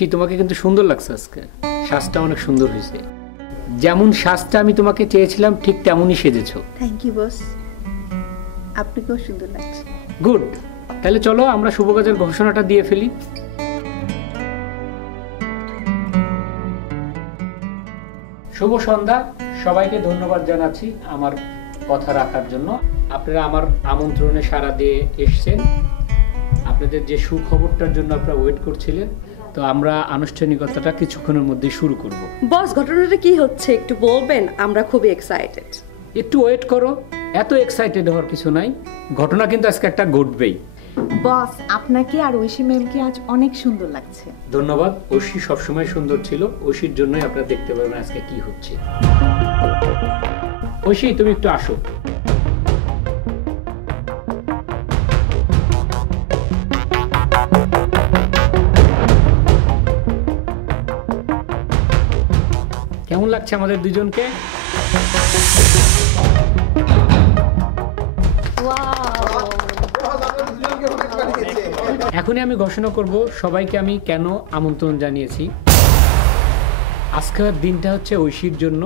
তোমাকে কিন্তু সুন্দর লাগছে আজকে, সাজটা অনেক সুন্দর হয়েছে। যেমন সাজটা আমি তোমাকে চেয়েছিলাম ঠিক তেমনই সেজেছো। থ্যাংক ইউ বস, আপনাকেও সুন্দর লাগছে। গুড, তাহলে চলো আমরা শুভ কাজের ঘোষণাটা দিয়ে ফেলি। শুভ সন্ধ্যা, সবাইকে ধন্যবাদ জানাচ্ছি আমার কথা রাখার জন্য। আপনারা আমার আমন্ত্রণে সাড়া দিয়ে এসছেন, আপনাদের যে সুখবরটার জন্য আপনারা ওয়েট করছিলেন। তো আমরা আনুষ্ঠানিকতাটা কিছুক্ষণের মধ্যে শুরু করব। বস, ঘটনাটা কি হচ্ছে একটু বলবেন? আমরা খুবই এক্সাইটেড। একটু ওয়েট করো, এত এক্সাইটেড হওয়ার কিছু নাই, ঘটনা কিন্তু আজকে একটা ঘটবেই। বস, আপনাকে আর ঐশী ম্যামকে আজ অনেক সুন্দর লাগছে। ধন্যবাদ। ঐশী সবসময় সুন্দর ছিল, ঐশীর জন্যই আপনারা দেখতে পাবেন আজকে কি হচ্ছে। ঐশী, তুমি একটু আসো। কেমন লাগছে আমাদের দুজনকে? এখনই আমি ঘোষণা করব সবাইকে আমি কেন আমন্ত্রণ জানিয়েছি। আজকের দিনটা হচ্ছে ঐশীর জন্য।